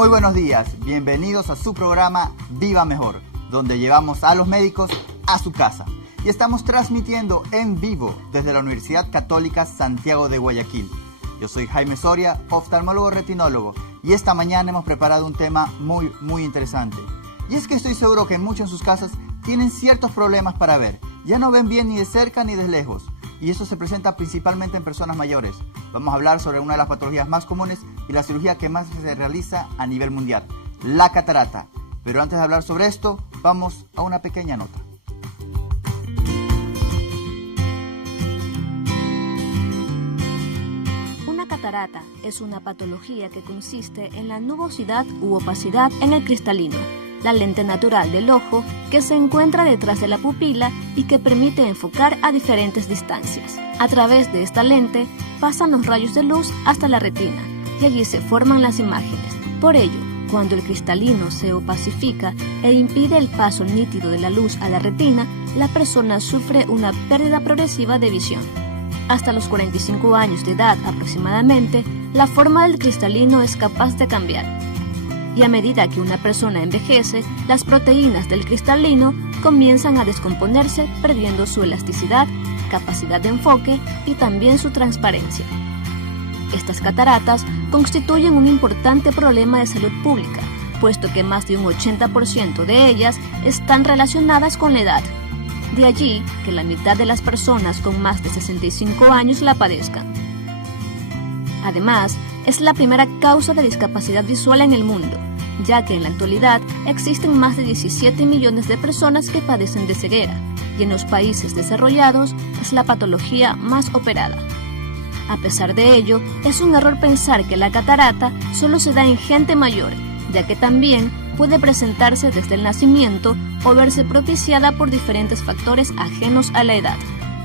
Muy buenos días, bienvenidos a su programa Viva Mejor, donde llevamos a los médicos a su casa. Y estamos transmitiendo en vivo desde la Universidad Católica Santiago de Guayaquil. Yo soy Jaime Soria, oftalmólogo retinólogo, y esta mañana hemos preparado un tema muy interesante. Y es que estoy seguro que muchos en sus casas tienen ciertos problemas para ver. Ya no ven bien ni de cerca ni de lejos. Y eso se presenta principalmente en personas mayores. Vamos a hablar sobre una de las patologías más comunes y la cirugía que más se realiza a nivel mundial, la catarata. Pero antes de hablar sobre esto, vamos a una pequeña nota. Una catarata es una patología que consiste en la nubosidad u opacidad en el cristalino, la lente natural del ojo que se encuentra detrás de la pupila y que permite enfocar a diferentes distancias. A través de esta lente pasan los rayos de luz hasta la retina y allí se forman las imágenes. Por ello, cuando el cristalino se opacifica e impide el paso nítido de la luz a la retina, la persona sufre una pérdida progresiva de visión. Hasta los 45 años de edad aproximadamente, la forma del cristalino es capaz de cambiar. Y a medida que una persona envejece, las proteínas del cristalino comienzan a descomponerse, perdiendo su elasticidad, capacidad de enfoque y también su transparencia. Estas cataratas constituyen un importante problema de salud pública, puesto que más de un 80% de ellas están relacionadas con la edad. De allí que la mitad de las personas con más de 65 años la padezcan. Además, es la primera causa de discapacidad visual en el mundo, ya que en la actualidad existen más de 17 millones de personas que padecen de ceguera, y en los países desarrollados es la patología más operada. A pesar de ello, es un error pensar que la catarata solo se da en gente mayor, ya que también puede presentarse desde el nacimiento o verse propiciada por diferentes factores ajenos a la edad.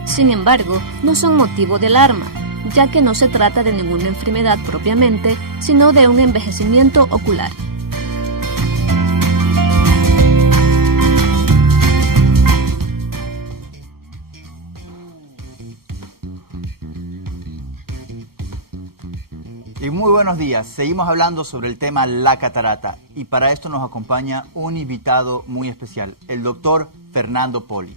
Sin embargo, no son motivo de alarma, ya que no se trata de ninguna enfermedad propiamente, sino de un envejecimiento ocular. Y muy buenos días, seguimos hablando sobre el tema la catarata y para esto nos acompaña un invitado muy especial, el doctor Fernando Poli.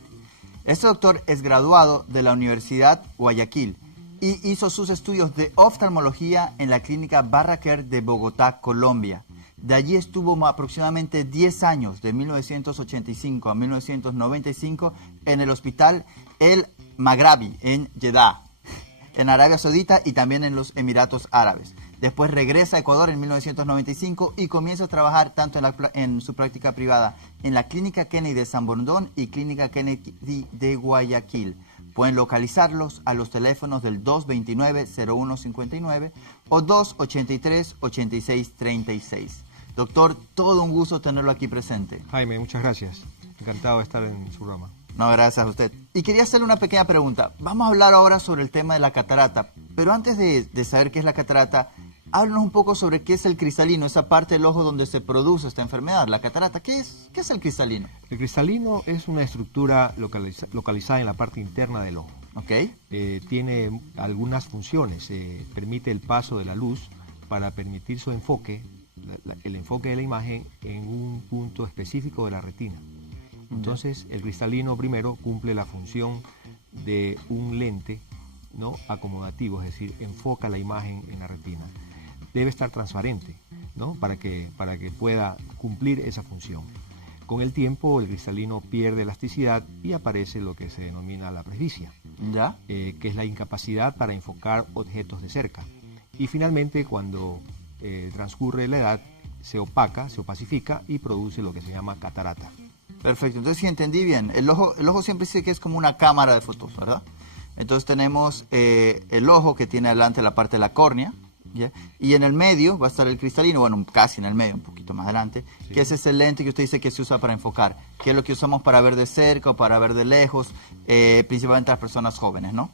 Este doctor es graduado de la Universidad Guayaquil y hizo sus estudios de oftalmología en la clínica Barraquer de Bogotá, Colombia. De allí estuvo aproximadamente 10 años, de 1985 a 1995, en el hospital El Maghrabi, en Jeddah, en Arabia Saudita y también en los Emiratos Árabes. Después regresa a Ecuador en 1995 y comienza a trabajar tanto en su práctica privada en la Clínica Kennedy de San Borondón y Clínica Kennedy de Guayaquil. Pueden localizarlos a los teléfonos del 229-0159 o 283-8636. Doctor, todo un gusto tenerlo aquí presente. Jaime, muchas gracias. Encantado de estar en su programa. No, gracias a usted. Y quería hacerle una pequeña pregunta. Vamos a hablar ahora sobre el tema de la catarata. Pero antes de saber qué es la catarata, háblanos un poco sobre qué es el cristalino, esa parte del ojo donde se produce esta enfermedad, la catarata. ¿Qué es el cristalino? El cristalino es una estructura localizada en la parte interna del ojo. Okay. Tiene algunas funciones. Permite el paso de la luz para permitir su enfoque, el enfoque de la imagen en un punto específico de la retina. Entonces, el cristalino primero cumple la función de un lente, ¿no?, acomodativo, es decir, enfoca la imagen en la retina. Debe estar transparente, ¿no?, para que pueda cumplir esa función. Con el tiempo, el cristalino pierde elasticidad y aparece lo que se denomina la presbicia, ¿ya? Que es la incapacidad para enfocar objetos de cerca. Y finalmente, cuando transcurre la edad, se opacifica y produce lo que se llama catarata. Perfecto, entonces si entendí bien, el ojo siempre dice que es como una cámara de fotos, ¿verdad? Entonces tenemos el ojo que tiene adelante la parte de la córnea, ¿ya? Y en el medio va a estar el cristalino, bueno, casi en el medio, un poquito más adelante, sí, que es ese lente que usted dice que se usa para enfocar, que es lo que usamos para ver de cerca o para ver de lejos, principalmente las personas jóvenes, ¿no?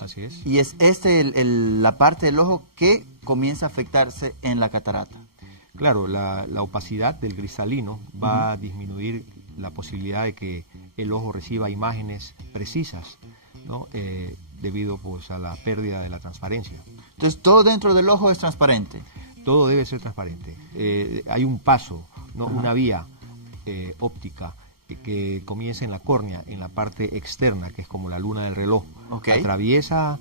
Así es. Y es la parte del ojo que comienza a afectarse en la catarata. Claro, la opacidad del cristalino va a disminuir la posibilidad de que el ojo reciba imágenes precisas, ¿no?, debido pues a la pérdida de la transparencia. Entonces todo dentro del ojo es transparente. todo debe ser transparente. Hay un paso, ¿no? Una vía óptica que comienza en la córnea, en la parte externa, que es como la luna del reloj. Okay. Atraviesa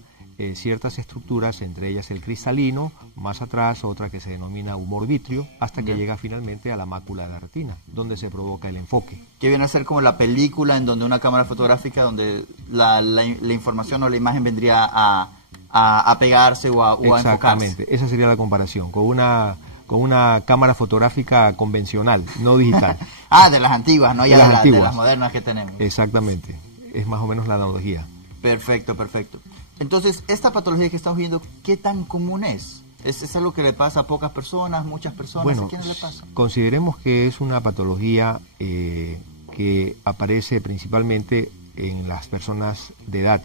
ciertas estructuras, entre ellas el cristalino, más atrás otra que se denomina humor vitrio, hasta que llega finalmente a la mácula de la retina, donde se provoca el enfoque. Que viene a ser como la película en donde una cámara fotográfica, donde la información o la imagen vendría a pegarse o a enfocarse. Exactamente, esa sería la comparación, con una cámara fotográfica convencional, no digital. De las antiguas, no ya de las modernas que tenemos. Exactamente, es más o menos la analogía. Perfecto, perfecto. Entonces, esta patología que estamos viendo, ¿qué tan común es? ¿Es algo que le pasa a pocas personas, muchas personas? Bueno, ¿A quiénes le pasa? Consideremos que es una patología que aparece principalmente en las personas de edad,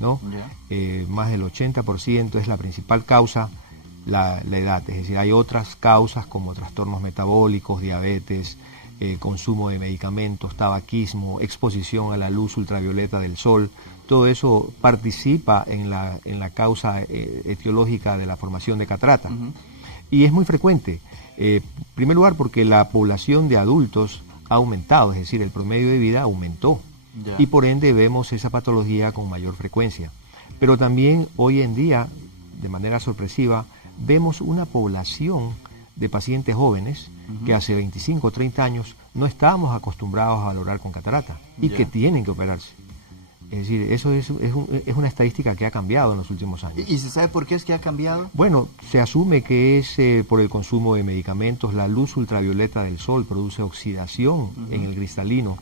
¿no? Más del 80% es la principal causa, la edad. Es decir, hay otras causas como trastornos metabólicos, diabetes, consumo de medicamentos, tabaquismo, exposición a la luz ultravioleta del sol. Todo eso participa en la causa etiológica de la formación de catarata. Y es muy frecuente, en primer lugar porque la población de adultos ha aumentado, es decir, el promedio de vida aumentó. Y por ende vemos esa patología con mayor frecuencia. Pero también hoy en día, de manera sorpresiva, vemos una población de pacientes jóvenes que hace 25 o 30 años no estábamos acostumbrados a valorar con catarata y que tienen que operarse. Es decir, eso es una estadística que ha cambiado en los últimos años. ¿Y se sabe por qué es que ha cambiado? Bueno, se asume que es por el consumo de medicamentos. La luz ultravioleta del sol produce oxidación en el cristalino,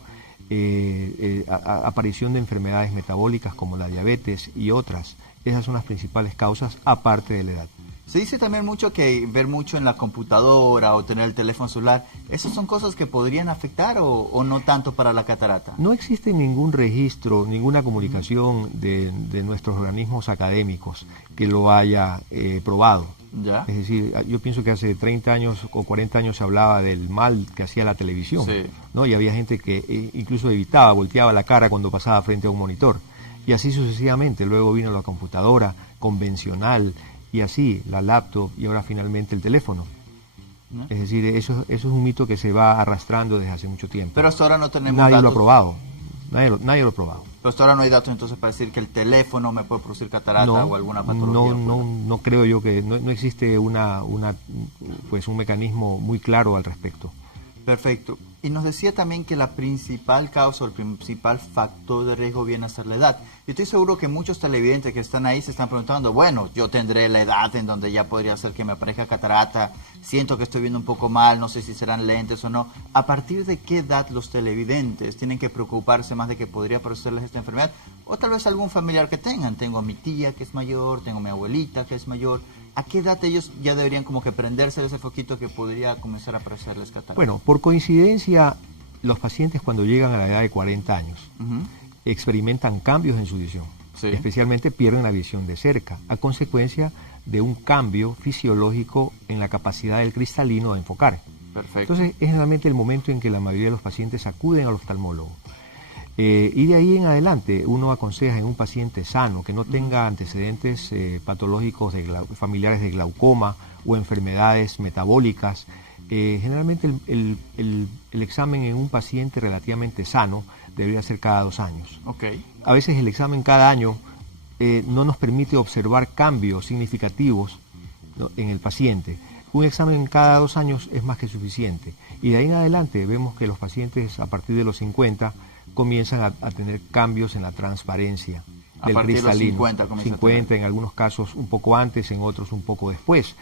aparición de enfermedades metabólicas como la diabetes y otras. Esas son las principales causas, aparte de la edad. Se dice también mucho que ver mucho en la computadora o tener el teléfono celular, ¿esas son cosas que podrían afectar o no tanto para la catarata? No existe ningún registro, ninguna comunicación de nuestros organismos académicos que lo haya probado. ¿Ya? Es decir, yo pienso que hace 30 años o 40 años se hablaba del mal que hacía la televisión, ¿no? Y había gente que incluso evitaba, volteaba la cara cuando pasaba frente a un monitor. Y así sucesivamente. Luego vino la computadora convencional, y así la laptop y ahora finalmente el teléfono. Es decir, eso es un mito que se va arrastrando desde hace mucho tiempo. Pero hasta ahora no tenemos datos. Nadie lo ha probado. Nadie lo ha probado. Pero hasta ahora no hay datos entonces para decir que el teléfono me puede producir catarata o alguna patología. No creo yo que no existe un mecanismo muy claro al respecto. Perfecto. Y nos decía también que la principal causa o el principal factor de riesgo viene a ser la edad. Y estoy seguro que muchos televidentes que están ahí se están preguntando, bueno, yo tendré la edad en donde ya podría ser que me aparezca catarata, siento que estoy viendo un poco mal, no sé si serán lentes o no. ¿A partir de qué edad los televidentes tienen que preocuparse más de que podría aparecerles esta enfermedad? O tal vez algún familiar que tengan. Tengo a mi tía que es mayor, tengo a mi abuelita que es mayor. ¿A qué edad ellos ya deberían como que prenderse de ese foquito que podría comenzar a aparecerles catarata? Bueno, por coincidencia, los pacientes cuando llegan a la edad de 40 años experimentan cambios en su visión. Especialmente pierden la visión de cerca, a consecuencia de un cambio fisiológico en la capacidad del cristalino de enfocar. Perfecto. Entonces, es realmente el momento en que la mayoría de los pacientes acuden al oftalmólogo. Y de ahí en adelante uno aconseja en un paciente sano que no tenga antecedentes patológicos familiares de glaucoma o enfermedades metabólicas. Generalmente el examen en un paciente relativamente sano debería ser cada 2 años. A veces el examen cada año no nos permite observar cambios significativos, ¿no?, en el paciente. Un examen cada 2 años es más que suficiente. Y de ahí en adelante vemos que los pacientes a partir de los 50 comienzan a tener cambios en la transparencia del cristalino. 50 en algunos casos un poco antes, en otros un poco después.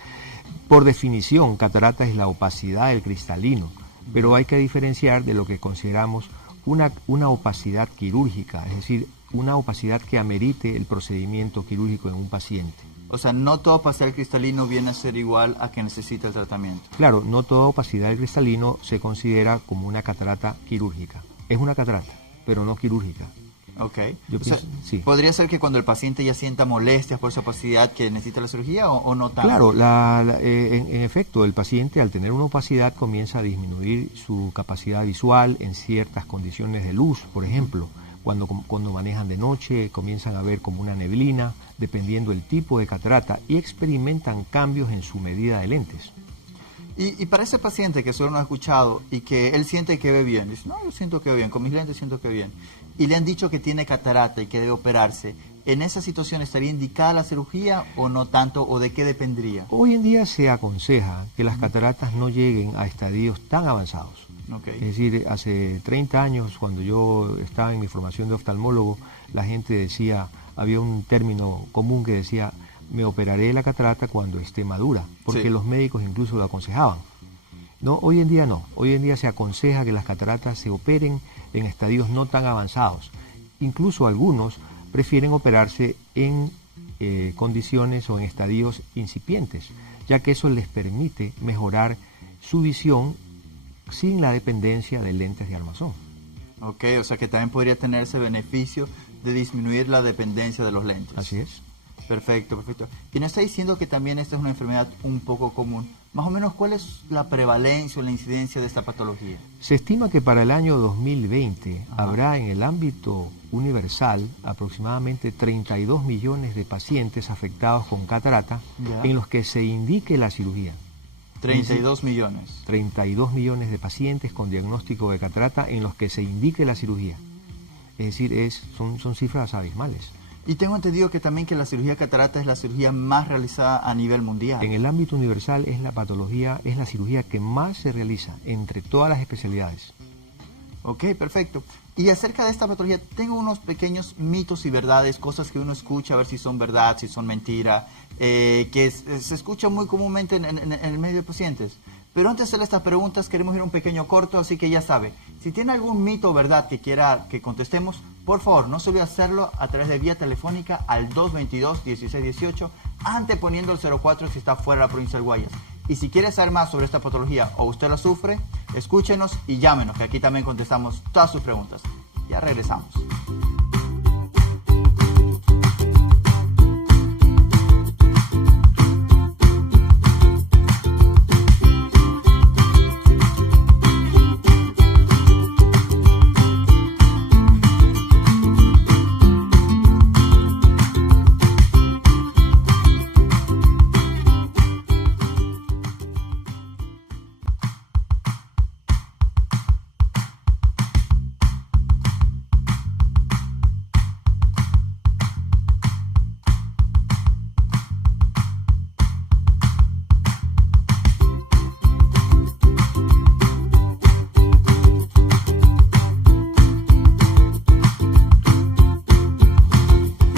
Por definición, catarata es la opacidad del cristalino, pero hay que diferenciar de lo que consideramos una opacidad quirúrgica, es decir, una opacidad que amerite el procedimiento quirúrgico en un paciente. O sea, no toda opacidad del cristalino viene a ser igual a que necesita el tratamiento. Claro, no toda opacidad del cristalino se considera como una catarata quirúrgica. Es una catarata, pero no quirúrgica. Yo pienso, sí. ¿Podría ser que cuando el paciente ya sienta molestias por esa opacidad que necesita la cirugía o no tanto? Claro, en efecto, el paciente al tener una opacidad comienza a disminuir su capacidad visual en ciertas condiciones de luz, por ejemplo. Cuando manejan de noche comienzan a ver como una neblina, dependiendo del tipo de catarata, y experimentan cambios en su medida de lentes. Y para ese paciente que solo no ha escuchado y que él siente que ve bien, dice, no, yo siento que ve bien, con mis lentes siento que ve bien, y le han dicho que tiene catarata y que debe operarse, ¿en esa situación estaría indicada la cirugía o no tanto, o de qué dependería? Hoy en día se aconseja que las cataratas no lleguen a estadios tan avanzados. Okay. Es decir, hace 30 años, cuando yo estaba en mi formación de oftalmólogo, la gente decía, había un término común que decía, me operaré la catarata cuando esté madura, porque sí, los médicos incluso lo aconsejaban. No, hoy en día no. Hoy en día se aconseja que las cataratas se operen en estadios no tan avanzados. Incluso algunos prefieren operarse en condiciones o en estadios incipientes, ya que eso les permite mejorar su visión sin la dependencia de lentes de armazón. Ok, o sea que también podría tener ese beneficio de disminuir la dependencia de los lentes. Así es. Perfecto, perfecto. Y nos está diciendo que también esta es una enfermedad un poco común. Más o menos, ¿cuál es la prevalencia o la incidencia de esta patología? Se estima que para el año 2020 habrá en el ámbito universal aproximadamente 32 millones de pacientes afectados con catarata en los que se indique la cirugía. 32 millones. 32 millones de pacientes con diagnóstico de catarata en los que se indique la cirugía. Es decir, son cifras abismales. Y tengo entendido que también que la cirugía catarata es la cirugía más realizada a nivel mundial. En el ámbito universal es la cirugía que más se realiza entre todas las especialidades. Ok, perfecto. Y acerca de esta patología, tengo unos pequeños mitos y verdades, cosas que uno escucha, a ver si son verdad, si son mentira, que se escucha muy comúnmente en el medio de pacientes. Pero antes de hacerle estas preguntas, queremos ir a un pequeño corto, así que ya sabe, si tiene algún mito o verdad que quiera que contestemos, por favor, no se olvide hacerlo a través de vía telefónica al 222-1618, anteponiendo el 04 si está fuera de la provincia del Guayas. Y si quiere saber más sobre esta patología o usted la sufre, escúchenos y llámenos, que aquí también contestamos todas sus preguntas. Ya regresamos.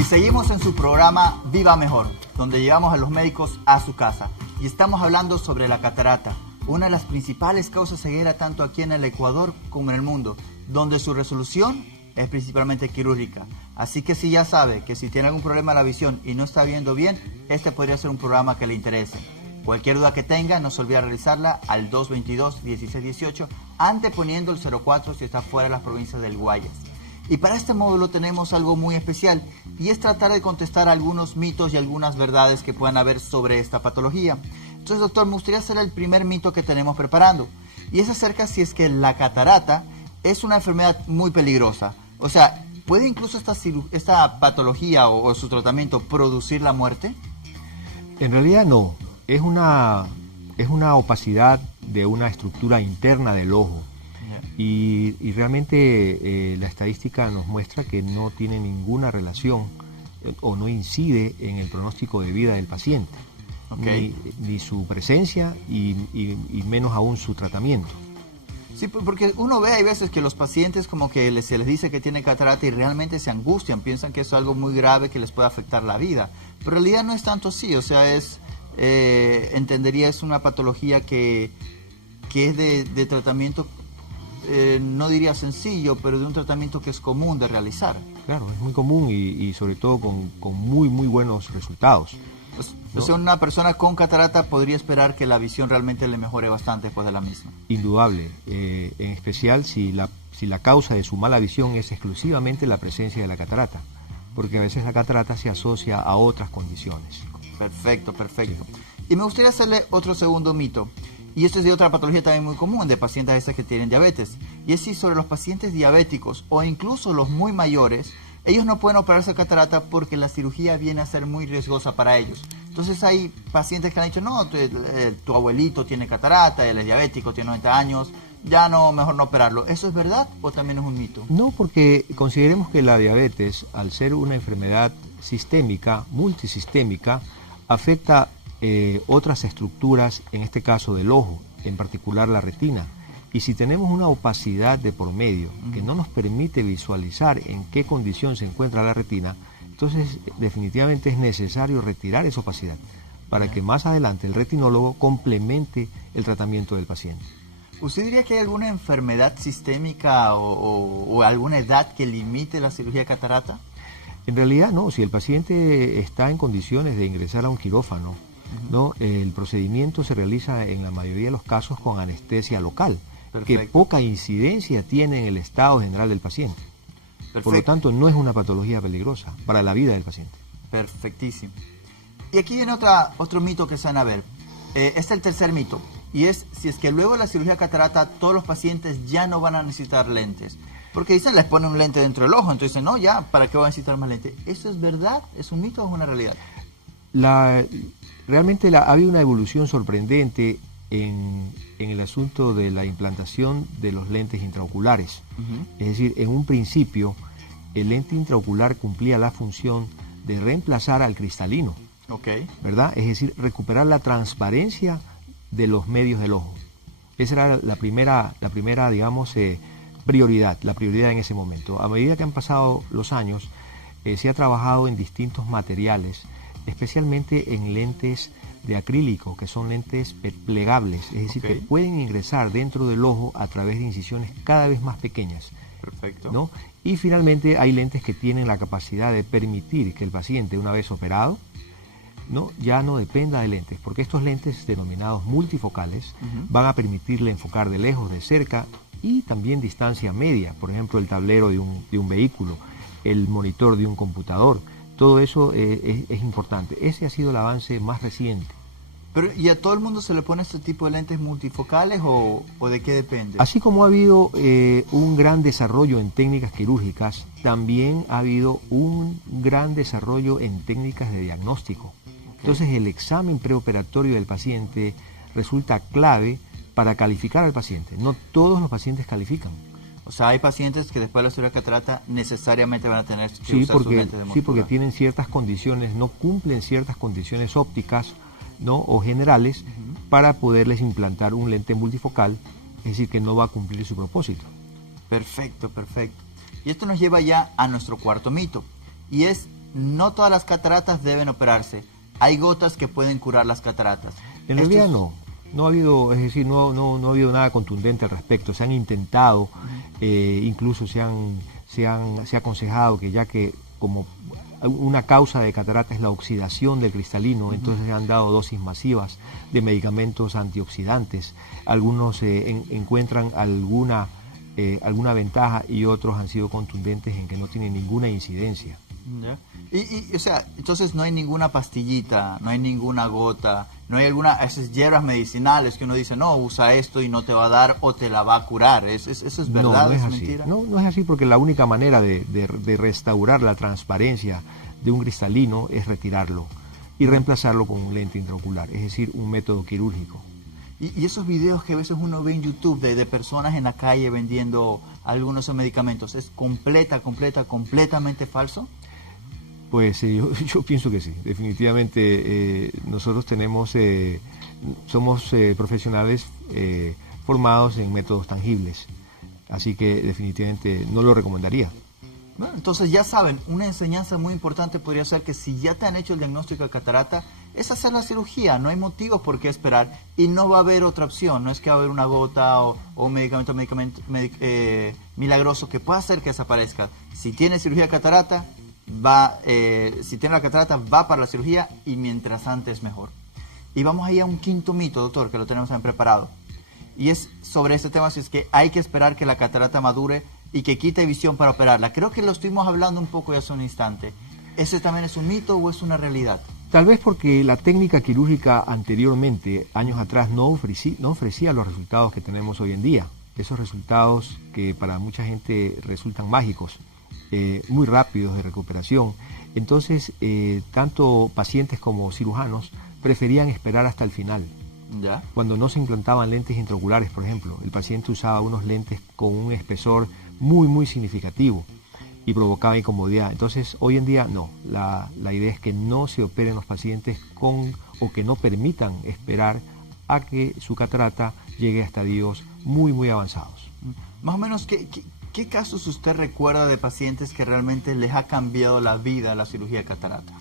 Seguimos en su programa Viva Mejor, donde llevamos a los médicos a su casa. Y estamos hablando sobre la catarata, una de las principales causas de ceguera tanto aquí en el Ecuador como en el mundo, donde su resolución es principalmente quirúrgica. Así que si ya sabe que si tiene algún problema de la visión y no está viendo bien, este podría ser un programa que le interese. Cualquier duda que tenga, no se olvide realizarla al 222-1618, anteponiendo el 04 si está fuera de las provincias del Guayas. Y para este módulo tenemos algo muy especial, y es tratar de contestar algunos mitos y algunas verdades que puedan haber sobre esta patología. Entonces, doctor, me gustaría hacer el primer mito que tenemos preparando, y es acerca si es que la catarata es una enfermedad muy peligrosa. O sea, ¿puede incluso esta patología o su tratamiento producir la muerte? En realidad no, es una opacidad de una estructura interna del ojo. Y realmente la estadística nos muestra que no tiene ninguna relación o no incide en el pronóstico de vida del paciente, ni su presencia y menos aún su tratamiento. Sí, porque uno ve hay veces que los pacientes como que se les dice que tiene catarata y realmente se angustian, piensan que es algo muy grave que les puede afectar la vida, pero en realidad no es tanto así, o sea, entendería es una patología que es de tratamiento. No diría sencillo, pero de un tratamiento que es común de realizar. Claro, es muy común y sobre todo con muy buenos resultados. O sea, una persona con catarata podría esperar que la visión realmente le mejore bastante después de la misma. Indudable, en especial si la causa de su mala visión es exclusivamente la presencia de la catarata, porque a veces la catarata se asocia a otras condiciones. Perfecto, perfecto. Sí. Y me gustaría hacerle otro segundo mito. Y esto es de otra patología también muy común, de pacientes estas que tienen diabetes. Y es si sobre los pacientes diabéticos o incluso los muy mayores ellos no pueden operarse catarata porque la cirugía viene a ser muy riesgosa para ellos. Entonces hay pacientes que han dicho, no, tu abuelito tiene catarata, él es diabético, tiene 90 años, ya no, mejor no operarlo. ¿Eso es verdad o también es un mito? No, porque consideremos que la diabetes, al ser una enfermedad sistémica, multisistémica, afecta otras estructuras, en este caso del ojo, en particular la retina. Y si tenemos una opacidad de por medio que no nos permite visualizar en qué condición se encuentra la retina, entonces definitivamente es necesario retirar esa opacidad para que más adelante el retinólogo complemente el tratamiento del paciente. ¿Usted diría que hay alguna enfermedad sistémica o alguna edad que limite la cirugía de catarata? En realidad no, si el paciente está en condiciones de ingresar a un quirófano, ¿no? El procedimiento se realiza en la mayoría de los casos con anestesia local, que poca incidencia tiene en el estado general del paciente. Perfecto. Por lo tanto, no es una patología peligrosa para la vida del paciente. Perfectísimo. Y aquí viene otro mito que se van a ver. Este es el tercer mito, y es si es que luego de la cirugía de catarata todos los pacientes ya no van a necesitar lentes. Porque dicen, les ponen un lente dentro del ojo, entonces dicen, no, ya, ¿para qué voy a necesitar más lentes? ¿Eso es verdad? ¿Es un mito o es una realidad? Realmente ha habido una evolución sorprendente en el asunto de la implantación de los lentes intraoculares. Es decir, en un principio, el lente intraocular cumplía la función de reemplazar al cristalino, ¿verdad? Es decir, recuperar la transparencia de los medios del ojo. Esa era la primera digamos, prioridad en ese momento. A medida que han pasado los años, se ha trabajado en distintos materiales, especialmente en lentes de acrílico, que son lentes plegables, es decir, que pueden ingresar dentro del ojo a través de incisiones cada vez más pequeñas. Perfecto. ¿No? Y finalmente hay lentes que tienen la capacidad de permitir que el paciente, una vez operado, ¿no? ya no dependa de lentes, porque estos lentes denominados multifocales van a permitirle enfocar de lejos, de cerca y también distancia media, por ejemplo el tablero de un vehículo, el monitor de un computador. Todo eso es importante. Ese ha sido el avance más reciente. Pero, ¿y a todo el mundo se le pone este tipo de lentes multifocales o de qué depende? Así como ha habido un gran desarrollo en técnicas quirúrgicas, también ha habido un gran desarrollo en técnicas de diagnóstico. Entonces el examen preoperatorio del paciente resulta clave para calificar al paciente. No todos los pacientes califican. O sea, hay pacientes que después de la cirugía de catarata necesariamente van a tener que usar sus lentes de montura. Sí, porque tienen ciertas condiciones, no cumplen ciertas condiciones ópticas, ¿no? o generales para poderles implantar un lente multifocal, es decir, que no va a cumplir su propósito. Perfecto, perfecto. Y esto nos lleva ya a nuestro cuarto mito, y es, no todas las cataratas deben operarse. Hay gotas que pueden curar las cataratas. En realidad no ha habido, es decir, no ha habido nada contundente al respecto. Se han intentado, incluso se ha aconsejado que ya que como una causa de catarata es la oxidación del cristalino, entonces se han dado dosis masivas de medicamentos antioxidantes. Algunos encuentran alguna ventaja y otros han sido contundentes en que no tienen ninguna incidencia. ¿Ya? O sea, entonces no hay ninguna pastillita, no hay ninguna gota, no hay esas hierbas medicinales que uno dice, no, usa esto y no te va a dar o te la va a curar. ¿Eso es verdad? No es así. Mentira? No es así, porque la única manera de restaurar la transparencia de un cristalino es retirarlo y reemplazarlo con un lente intraocular, es decir, un método quirúrgico. Y esos videos que a veces uno ve en YouTube de personas en la calle vendiendo algunos medicamentos, ¿es completamente falso? Pues yo pienso que sí, definitivamente nosotros somos profesionales formados en métodos tangibles, así que definitivamente no lo recomendaría. Bueno, entonces ya saben, una enseñanza muy importante podría ser que si ya te han hecho el diagnóstico de catarata, es hacer la cirugía, no hay motivos por qué esperar y no va a haber otra opción, no es que va a haber una gota o un medicamento milagroso que pueda hacer que desaparezca. Si tienes cirugía de catarata, si tiene la catarata, va para la cirugía y mientras antes mejor. Y vamos ahí a un quinto mito, doctor, que lo tenemos bien preparado. Y es sobre este tema, si es que hay que esperar que la catarata madure y que quite visión para operarla. Creo que lo estuvimos hablando un poco ya hace un instante. ¿Ese también es un mito o es una realidad? Tal vez porque la técnica quirúrgica anteriormente, años atrás, no ofrecía los resultados que tenemos hoy en día. Esos resultados que para mucha gente resultan mágicos. muy rápidos de recuperación. Entonces, tanto pacientes como cirujanos preferían esperar hasta el final. ¿Ya? Cuando no se implantaban lentes intraoculares, por ejemplo, el paciente usaba unos lentes con un espesor muy significativo y provocaba incomodidad. Entonces, hoy en día no. La idea es que no se operen los pacientes o que no permitan esperar a que su catarata llegue a estadios muy avanzados. Más o menos, ¿qué casos usted recuerda de pacientes que realmente les ha cambiado la vida la cirugía de catarata?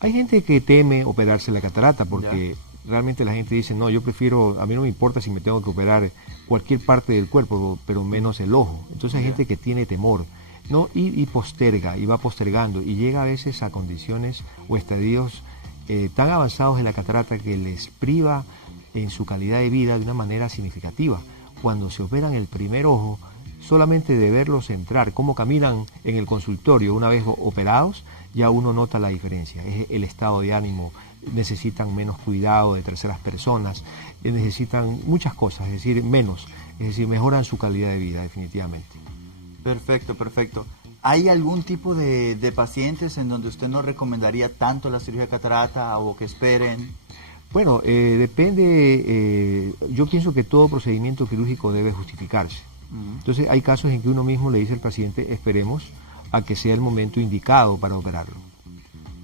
Hay gente que teme operarse la catarata porque realmente la gente dice, no, yo prefiero, a mí no me importa si me tengo que operar cualquier parte del cuerpo, pero menos el ojo. Entonces hay gente que tiene temor, ¿no? Y posterga, y va postergando, y llega a veces a condiciones o estadios tan avanzados de la catarata que les priva en su calidad de vida de una manera significativa. Cuando se operan el primer ojo, solamente de verlos entrar, cómo caminan en el consultorio una vez operados, ya uno nota la diferencia. Es el estado de ánimo, necesitan menos cuidado de terceras personas, necesitan muchas cosas, es decir, mejoran su calidad de vida definitivamente. Perfecto. ¿Hay algún tipo de pacientes en donde usted no recomendaría tanto la cirugía de catarata o que esperen? Bueno, depende, yo pienso que todo procedimiento quirúrgico debe justificarse. Entonces hay casos en que uno mismo le dice al paciente, esperemos a que sea el momento indicado para operarlo.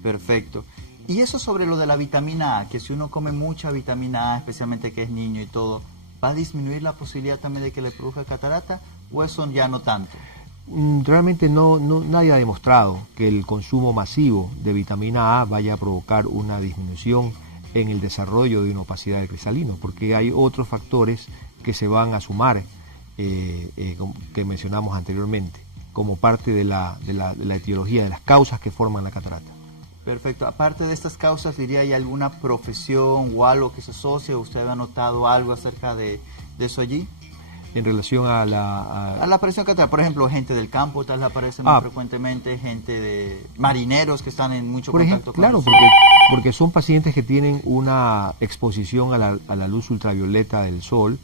Perfecto. Y eso sobre lo de la vitamina A, que si uno come mucha vitamina A, especialmente que es niño y todo, ¿va a disminuir la posibilidad también de que le produzca catarata o eso ya no tanto? Realmente nadie ha demostrado que el consumo masivo de vitamina A vaya a provocar una disminución en el desarrollo de una opacidad del cristalino, porque hay otros factores que se van a sumar, que mencionamos anteriormente, como parte de la etiología, de las causas que forman la catarata. Perfecto. Aparte de estas causas, diría, ¿hay alguna profesión o algo que se asocie? ¿Usted ha notado algo acerca de eso allí? En relación a la aparición de catarata, por ejemplo, gente del campo tal vez aparece muy frecuentemente, gente de marineros que están en mucho contacto con claro, porque son pacientes que tienen una exposición a la luz ultravioleta del sol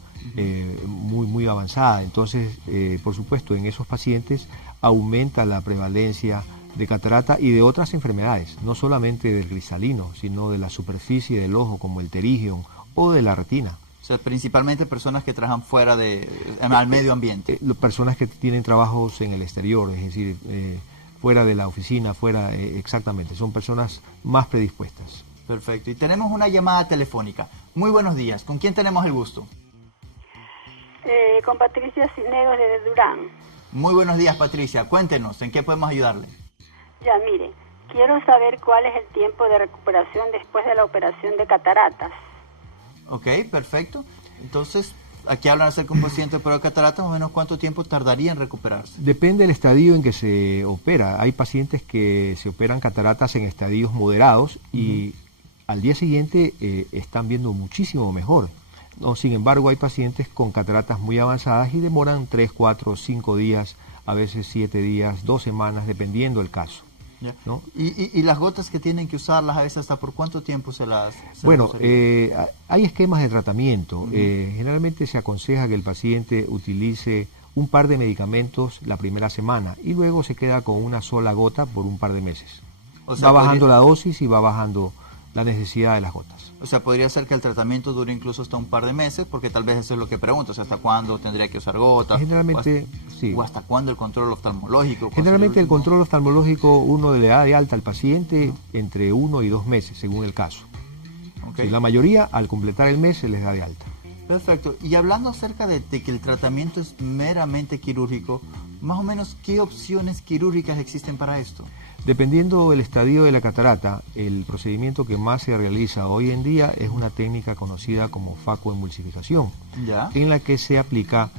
muy avanzada. Entonces, por supuesto, en esos pacientes aumenta la prevalencia de catarata y de otras enfermedades, no solamente del cristalino, sino de la superficie del ojo, como el pterigion o de la retina. O sea, principalmente personas que trabajan fuera al medio ambiente. Personas que tienen trabajos en el exterior, es decir, fuera de la oficina, exactamente, son personas más predispuestas. Perfecto. Y tenemos una llamada telefónica. Muy buenos días. ¿Con quién tenemos el gusto? Con Patricia Cisneros de Durán. Muy buenos días, Patricia. Cuéntenos, ¿en qué podemos ayudarle? Ya, mire, quiero saber cuál es el tiempo de recuperación después de la operación de cataratas. Ok, perfecto. Entonces, aquí hablan acerca de un paciente operado de cataratas, más o menos ¿cuánto tiempo tardaría en recuperarse? Depende del estadio en que se opera. Hay pacientes que se operan cataratas en estadios moderados y al día siguiente están viendo muchísimo mejor. No, sin embargo, hay pacientes con cataratas muy avanzadas y demoran 3, 4, 5 días, a veces 7 días, 2 semanas, dependiendo del caso. ¿No? ¿Y las gotas que tienen que usarlas a veces hasta por cuánto tiempo se las hay esquemas de tratamiento. Generalmente se aconseja que el paciente utilice un par de medicamentos la primera semana y luego se queda con una sola gota por un par de meses. O sea, va bajando la dosis y va bajando la necesidad de las gotas. O sea, podría ser que el tratamiento dure incluso hasta un par de meses, porque tal vez eso es lo que pregunto, o sea, ¿hasta cuándo tendría que usar gotas? Generalmente, sí. ¿O hasta cuándo el control oftalmológico? Generalmente el control oftalmológico uno le da de alta al paciente entre 1 y 2 meses, según el caso. Okay. La mayoría, al completar el mes, se les da de alta. Perfecto. Y hablando acerca de que el tratamiento es meramente quirúrgico, más o menos, ¿qué opciones quirúrgicas existen para esto? Dependiendo del estadio de la catarata, el procedimiento que más se realiza hoy en día es una técnica conocida como facoemulsificación, en la que se aplica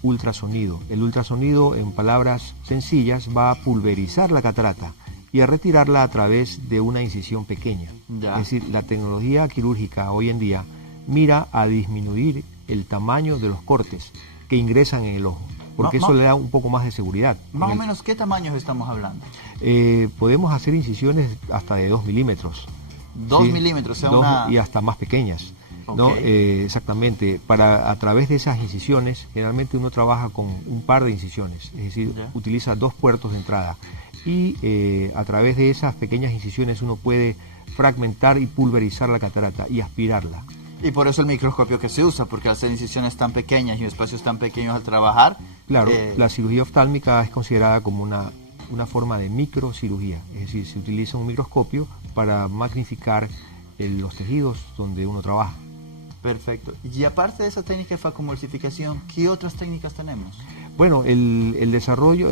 ultrasonido. El ultrasonido, en palabras sencillas, va a pulverizar la catarata y a retirarla a través de una incisión pequeña. Es decir, la tecnología quirúrgica hoy en día mira a disminuir el tamaño de los cortes que ingresan en el ojo, porque eso le da un poco más de seguridad. Más o menos, ¿qué tamaños estamos hablando? Podemos hacer incisiones hasta de 2 milímetros. 2 milímetros, o sea, y hasta más pequeñas. ¿no? Ok. Exactamente. A través de esas incisiones, generalmente uno trabaja con un par de incisiones, es decir, Ya. utiliza 2 puertos de entrada. Y a través de esas pequeñas incisiones uno puede fragmentar y pulverizar la catarata y aspirarla. Y por eso el microscopio que se usa, porque al ser incisiones tan pequeñas y espacios tan pequeños al trabajar... Claro, la cirugía oftálmica es considerada como una forma de microcirugía, es decir, se utiliza un microscopio para magnificar los tejidos donde uno trabaja. Perfecto. Y aparte de esa técnica de facomulsificación, ¿qué otras técnicas tenemos? Bueno, el desarrollo,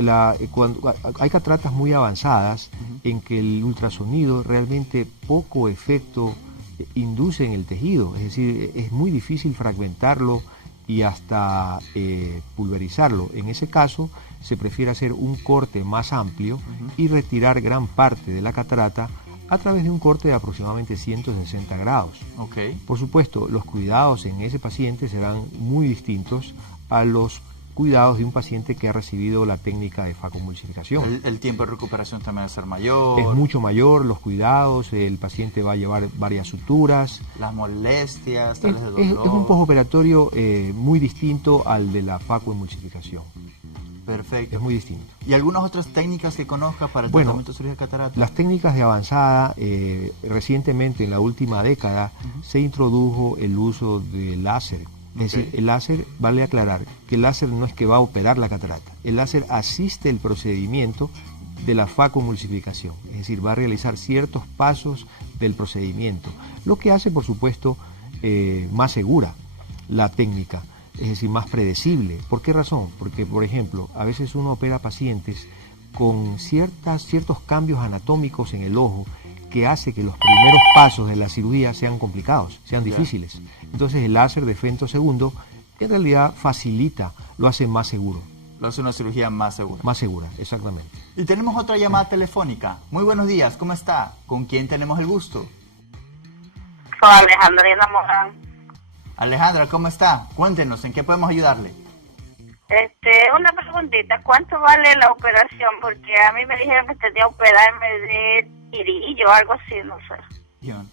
cuando hay cataratas muy avanzadas en que el ultrasonido realmente poco efecto induce en el tejido, es decir, es muy difícil fragmentarlo y hasta pulverizarlo. En ese caso se prefiere hacer un corte más amplio y retirar gran parte de la catarata a través de un corte de aproximadamente 160 grados. Ok. Por supuesto, los cuidados en ese paciente serán muy distintos a los cuidados de un paciente que ha recibido la técnica de facomulsificación. El tiempo de recuperación también va a ser mayor. Es mucho mayor los cuidados, el paciente va a llevar varias suturas. Las molestias, tal vez de Es dolor. un postoperatorio muy distinto al de la facomulsificación. Perfecto. Es muy distinto. ¿Y algunas otras técnicas que conozcas para el Bueno, tratamiento de cirugía de catarata? Las técnicas de avanzada, recientemente en la última década, se introdujo el uso de láser. Es decir, el láser, vale aclarar que el láser no es que va a operar la catarata, el láser asiste el procedimiento de la facomulsificación, es decir, va a realizar ciertos pasos del procedimiento, lo que hace, por supuesto, más segura la técnica, es decir, más predecible. ¿Por qué razón? Porque, por ejemplo, a veces uno opera pacientes con ciertos cambios anatómicos en el ojo que hace que los primeros pasos de la cirugía sean complicados, sean difíciles. Entonces el láser de femtosegundo en realidad facilita, lo hace más seguro. Lo hace una cirugía más segura. Más segura, exactamente. Y tenemos otra llamada telefónica. Muy buenos días, ¿cómo está? ¿Con quién tenemos el gusto? Con Alejandrina Morán. Alejandra, ¿cómo está? Cuéntenos, ¿en qué podemos ayudarle? Una preguntita, ¿cuánto vale la operación? Porque a mí me dijeron que tenía que operarme de tirillo o algo así, no sé. Bien.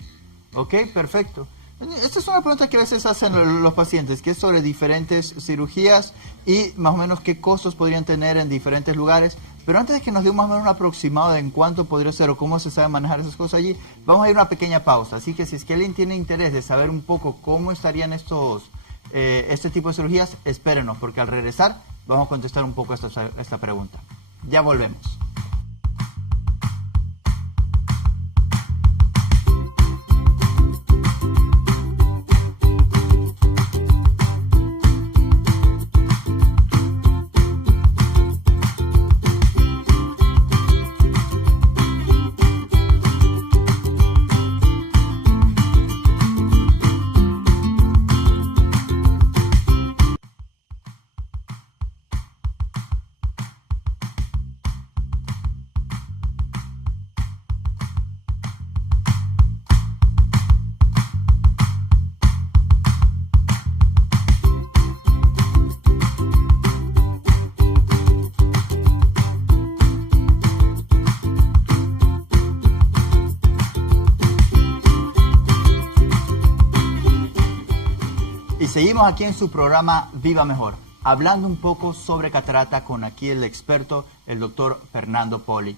Ok, perfecto. Esta es una pregunta que a veces hacen los pacientes, que es sobre diferentes cirugías y más o menos qué costos podrían tener en diferentes lugares. Pero antes de que nos dé más o menos un aproximado de en cuánto podría ser o cómo se sabe manejar esas cosas allí, vamos a ir a una pequeña pausa. Así que si es que alguien tiene interés de saber un poco cómo estarían este tipo de cirugías, espérenos, porque al regresar vamos a contestar un poco esta pregunta. Ya volvemos. Y seguimos aquí en su programa Viva Mejor, hablando un poco sobre catarata con aquí el experto, el doctor Fernando Poli.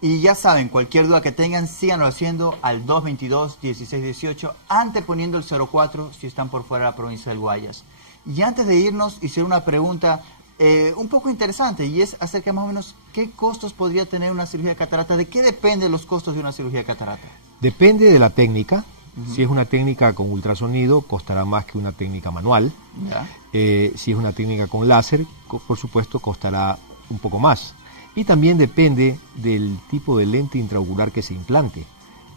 Y ya saben, cualquier duda que tengan, síganlo haciendo al 222-1618, anteponiendo el 04 si están por fuera de la provincia del Guayas. Y antes de irnos, hice una pregunta un poco interesante, y es acerca más o menos qué costos podría tener una cirugía de catarata. ¿De qué dependen los costos de una cirugía de catarata? Depende de la técnica. Si es una técnica con ultrasonido, costará más que una técnica manual. ¿Ya? Si es una técnica con láser, por supuesto, costará un poco más. Y también depende del tipo de lente intraocular que se implante.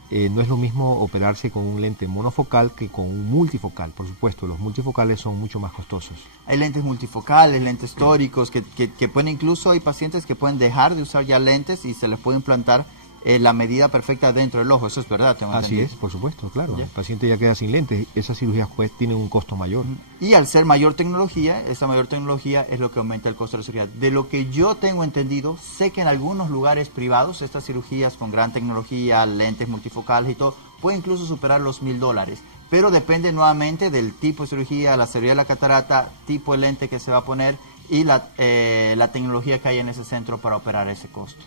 No es lo mismo operarse con un lente monofocal que con un multifocal. Por supuesto, los multifocales son mucho más costosos. Hay lentes multifocales, lentes tóricos, que pueden incluso, hay pacientes que pueden dejar de usar ya lentes y se les puede implantar la medida perfecta dentro del ojo. Eso es verdad, tengo Así entendido. es, por supuesto, claro. Ya. El paciente ya queda sin lentes. Esas cirugías pues tienen un costo mayor. Y al ser mayor tecnología, esa mayor tecnología es lo que aumenta el costo de la cirugía. De lo que yo tengo entendido, sé que en algunos lugares privados estas cirugías con gran tecnología, lentes multifocales y todo, pueden incluso superar los $1,000. Pero depende nuevamente del tipo de cirugía, la severidad de la catarata, tipo de lente que se va a poner y la tecnología que hay en ese centro para operar ese costo.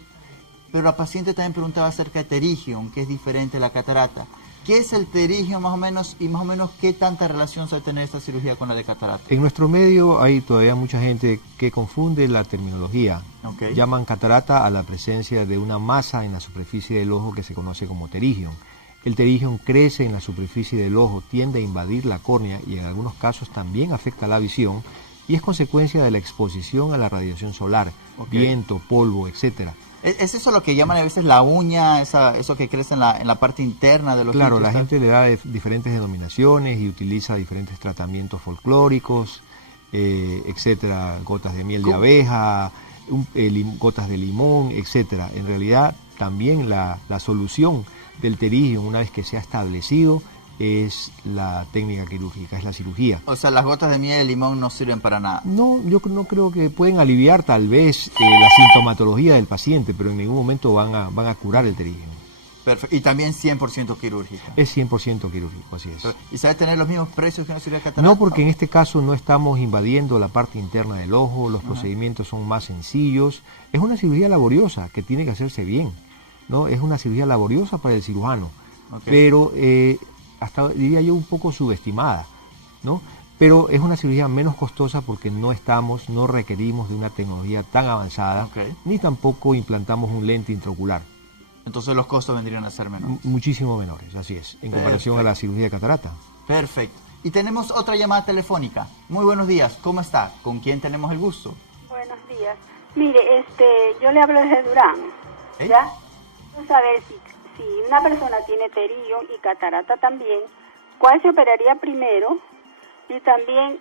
Pero la paciente también preguntaba acerca de pterygium, que es diferente de la catarata. ¿Qué es el pterygium más o menos y más o menos qué tanta relación suele tener esta cirugía con la de catarata? En nuestro medio hay todavía mucha gente que confunde la terminología. Okay. Llaman catarata a la presencia de una masa en la superficie del ojo que se conoce como pterygium. El pterygium crece en la superficie del ojo, tiende a invadir la córnea y en algunos casos también afecta la visión y es consecuencia de la exposición a la radiación solar, viento, polvo, etcétera. ¿Es eso lo que llaman a veces la uña, eso que crece en la parte interna de los Claro, ojos? la gente le da diferentes denominaciones y utiliza diferentes tratamientos folclóricos, etcétera, gotas de miel de abeja, gotas de limón, etcétera. En realidad, también la solución del pterygium, una vez que se ha establecido, es la técnica quirúrgica, es la cirugía. O sea, las gotas de miel y limón no sirven para nada. No, yo no creo que pueden aliviar tal vez la sintomatología del paciente, pero en ningún momento van a curar el pterygium. Perfecto. Y también 100% quirúrgica. Es 100% quirúrgico, así es. ¿Y sabe tener los mismos precios que una cirugía catarata? No, porque en este caso no estamos invadiendo la parte interna del ojo, los procedimientos son más sencillos. Es una cirugía laboriosa que tiene que hacerse bien, ¿no? Es una cirugía laboriosa para el cirujano, pero hasta diría yo un poco subestimada, ¿no? Pero es una cirugía menos costosa porque no requerimos de una tecnología tan avanzada, ni tampoco implantamos un lente intraocular. Entonces los costos vendrían a ser menores. Muchísimo menores, así es, en comparación a la cirugía de catarata. Perfecto. Y tenemos otra llamada telefónica. Muy buenos días, ¿cómo está? ¿Con quién tenemos el gusto? Buenos días. Mire, yo le hablo desde Durán, ¿Eh? ¿ya? Quiero saber si una persona tiene pterygium y catarata también, ¿cuál se operaría primero? Y también,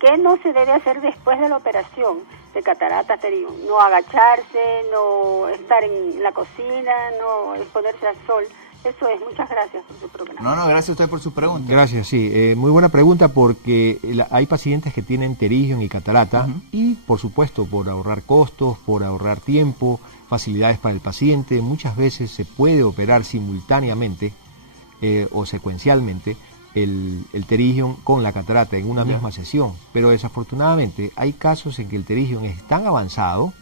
¿qué no se debe hacer después de la operación de catarata, pterygium? No agacharse, no estar en la cocina, no exponerse al sol. Eso es. Muchas gracias por su programa. No, gracias a usted por su pregunta. Gracias, sí. Muy buena pregunta porque hay pacientes que tienen pterygium y catarata y, por supuesto, por ahorrar costos, por ahorrar tiempo, facilidades para el paciente, muchas veces se puede operar simultáneamente o secuencialmente el pterygium con la catarata en una misma sesión, pero desafortunadamente hay casos en que el pterygium es tan avanzado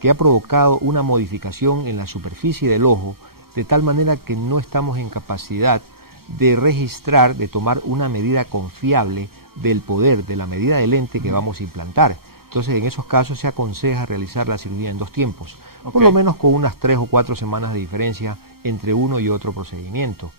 que ha provocado una modificación en la superficie del ojo de tal manera que no estamos en capacidad de registrar, de tomar una medida confiable del poder, de la medida de lente que vamos a implantar. Entonces, en esos casos se aconseja realizar la cirugía en 2 tiempos, por lo menos con unas 3 o 4 semanas de diferencia entre uno y otro procedimiento.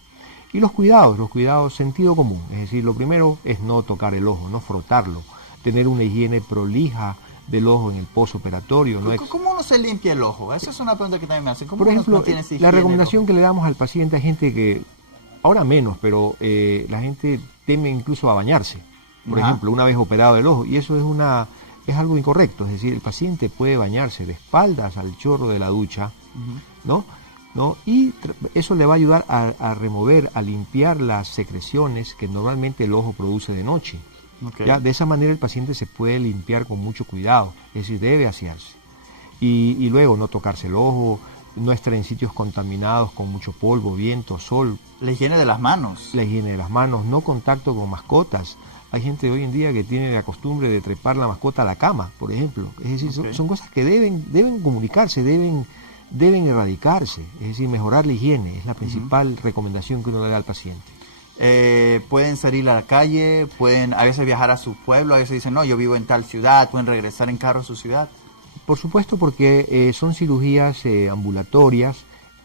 Y los cuidados sentido común, es decir, lo primero es no tocar el ojo, no frotarlo, tener una higiene prolija del ojo en el postoperatorio. ¿Cómo uno se limpia el ojo? Esa es una pregunta que también me hacen. Por ejemplo, la recomendación que le damos al paciente, hay gente que, ahora menos, pero la gente teme incluso a bañarse, por ejemplo, una vez operado el ojo, y eso es algo incorrecto, es decir, el paciente puede bañarse de espaldas al chorro de la ducha, ¿no? Y eso le va a ayudar a remover, a limpiar las secreciones que normalmente el ojo produce de noche. ¿Ya? De esa manera el paciente se puede limpiar con mucho cuidado, es decir, debe asearse. Y luego no tocarse el ojo, no estar en sitios contaminados con mucho polvo, viento, sol. La higiene de las manos. La higiene de las manos, no contacto con mascotas. Hay gente hoy en día que tiene la costumbre de trepar la mascota a la cama, por ejemplo. Es decir, son cosas que deben comunicarse, deben erradicarse. Es decir, mejorar la higiene es la principal recomendación que uno le da al paciente. Pueden salir a la calle, pueden a veces viajar a su pueblo, a veces dicen, no, yo vivo en tal ciudad, pueden regresar en carro a su ciudad. Por supuesto, porque son cirugías ambulatorias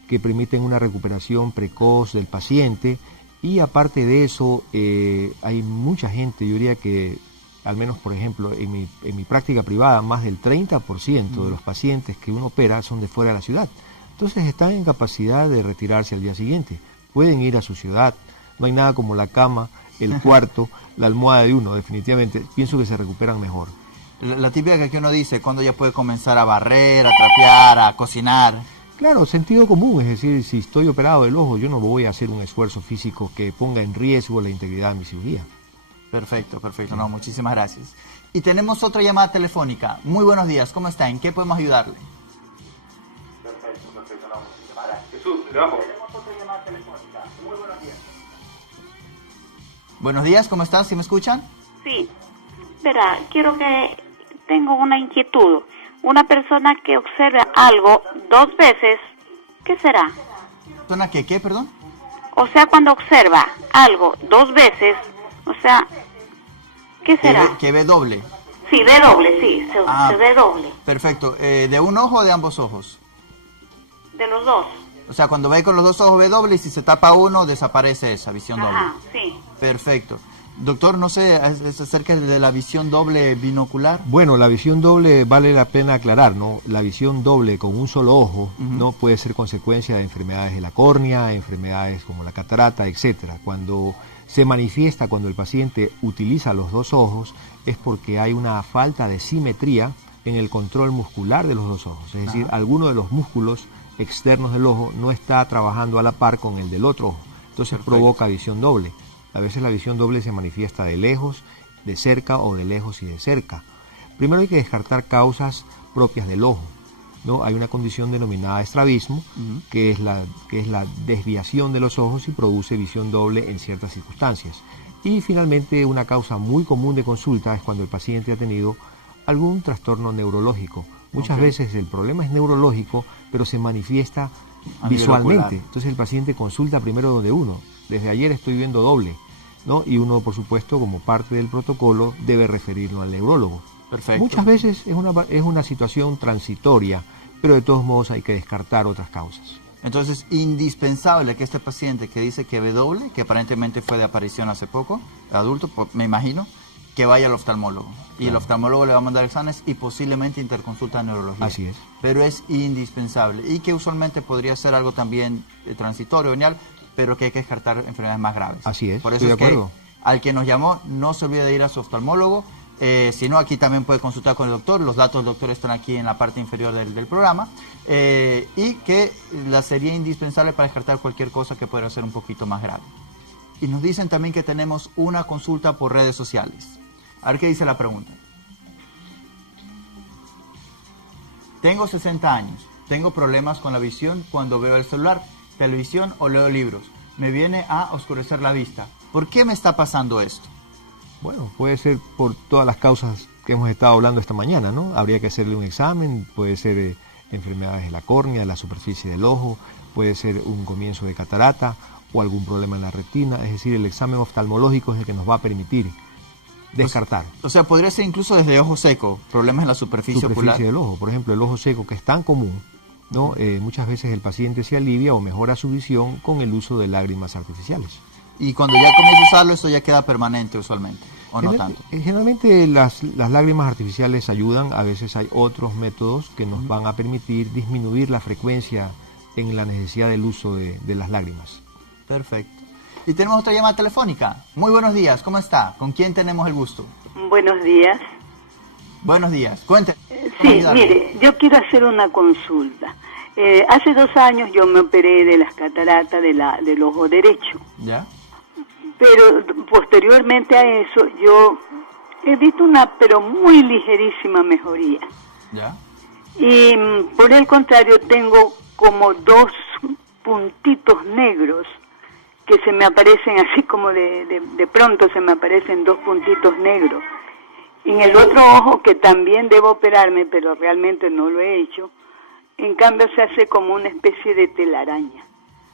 que permiten una recuperación precoz del paciente y aparte de eso hay mucha gente, yo diría que al menos por ejemplo en mi práctica privada más del 30% de los pacientes que uno opera son de fuera de la ciudad. Entonces están en capacidad de retirarse al día siguiente, pueden ir a su ciudad, no hay nada como la cama, el cuarto, la almohada de uno, definitivamente, pienso que se recuperan mejor. La típica que uno dice, cuando ya puede comenzar a barrer, a trapear, a cocinar. Claro, sentido común, es decir, si estoy operado del ojo, yo no voy a hacer un esfuerzo físico que ponga en riesgo la integridad de mi cirugía. Perfecto, perfecto. No, muchísimas gracias. Y tenemos otra llamada telefónica. Muy buenos días, ¿cómo está? ¿En qué podemos ayudarle? Perfecto, perfecto. No, muchísimas gracias. Jesús, debajo. Tenemos otra llamada telefónica. Muy buenos días. Buenos días, ¿cómo estás? ¿Sí me escuchan? Sí, verá, tengo una inquietud. Una persona que observe algo 2 veces, ¿qué será? ¿Persona que qué, perdón? O sea, cuando observa algo 2 veces, o sea, ¿qué será? Que ve doble. Sí, ve doble, sí, se ve doble. Perfecto. ¿De un ojo o de ambos ojos? De los dos. O sea, cuando ve con los dos ojos ve doble y si se tapa uno desaparece esa visión doble. Ajá, sí. Perfecto. Doctor, no sé, ¿es acerca de la visión doble binocular? Bueno, la visión doble vale la pena aclarar, ¿no? La visión doble con un solo ojo no puede ser consecuencia de enfermedades de la córnea, enfermedades como la catarata, etcétera. Cuando se manifiesta, cuando el paciente utiliza los 2 ojos, es porque hay una falta de simetría en el control muscular de los 2 ojos. Es decir, alguno de los músculos externos del ojo no está trabajando a la par con el del otro ojo. Entonces provoca visión doble. A veces la visión doble se manifiesta de lejos, de cerca o de lejos y de cerca. Primero hay que descartar causas propias del ojo, ¿no? Hay una condición denominada estrabismo, que es la desviación de los ojos y produce visión doble en ciertas circunstancias. Y finalmente una causa muy común de consulta es cuando el paciente ha tenido algún trastorno neurológico. Muchas veces el problema es neurológico, pero se manifiesta visualmente. Entonces el paciente consulta primero donde uno. Desde ayer estoy viendo doble, ¿no? Y uno, por supuesto, como parte del protocolo, debe referirlo al neurólogo. Perfecto. Muchas veces es una situación transitoria, pero de todos modos hay que descartar otras causas. Entonces, indispensable que este paciente que dice que ve doble, que aparentemente fue de aparición hace poco, adulto, me imagino, que vaya al oftalmólogo. Y el oftalmólogo le va a mandar exámenes y posiblemente interconsulta de neurología. Así es. Pero es indispensable. Y que usualmente podría ser algo también transitorio, venial, pero que hay que descartar enfermedades más graves. Así es, por eso estoy de acuerdo. Al que nos llamó, no se olvide de ir a su oftalmólogo. Si no, aquí también puede consultar con el doctor. Los datos del doctor están aquí en la parte inferior del programa. Y que la sería indispensable para descartar cualquier cosa que pueda ser un poquito más grave. Y nos dicen también que tenemos una consulta por redes sociales. A ver qué dice la pregunta. Tengo 60 años. Tengo problemas con la visión cuando veo el celular, televisión o leo libros. Me viene a oscurecer la vista. ¿Por qué me está pasando esto? Bueno, puede ser por todas las causas que hemos estado hablando esta mañana, ¿no? Habría que hacerle un examen, puede ser enfermedades de la córnea, de la superficie del ojo, puede ser un comienzo de catarata o algún problema en la retina. Es decir, el examen oftalmológico es el que nos va a permitir descartar. O sea, podría ser incluso desde ojo seco, problemas en la superficie ocular. Del ojo, por ejemplo, el ojo seco, que es tan común, ¿no? Muchas veces el paciente se alivia o mejora su visión con el uso de lágrimas artificiales. Y cuando ya comienza a usarlo, eso ya queda permanente usualmente, ¿o no tanto? Generalmente las lágrimas artificiales ayudan, a veces hay otros métodos que nos van a permitir disminuir la frecuencia en la necesidad del uso de las lágrimas. Perfecto. Y tenemos otra llamada telefónica. Muy buenos días, ¿cómo está? ¿Con quién tenemos el gusto? Buenos días. Buenos días, cuénteme. Sí, mire, yo quiero hacer una consulta. Hace 2 años yo me operé de las cataratas del ojo derecho. ¿Ya? Pero posteriormente a eso yo he visto pero muy ligerísima mejoría. ¿Ya? Y por el contrario tengo como 2 puntitos negros que se me aparecen así como de pronto se me aparecen 2 puntitos negros. En el otro ojo, que también debo operarme, pero realmente no lo he hecho, en cambio se hace como una especie de telaraña.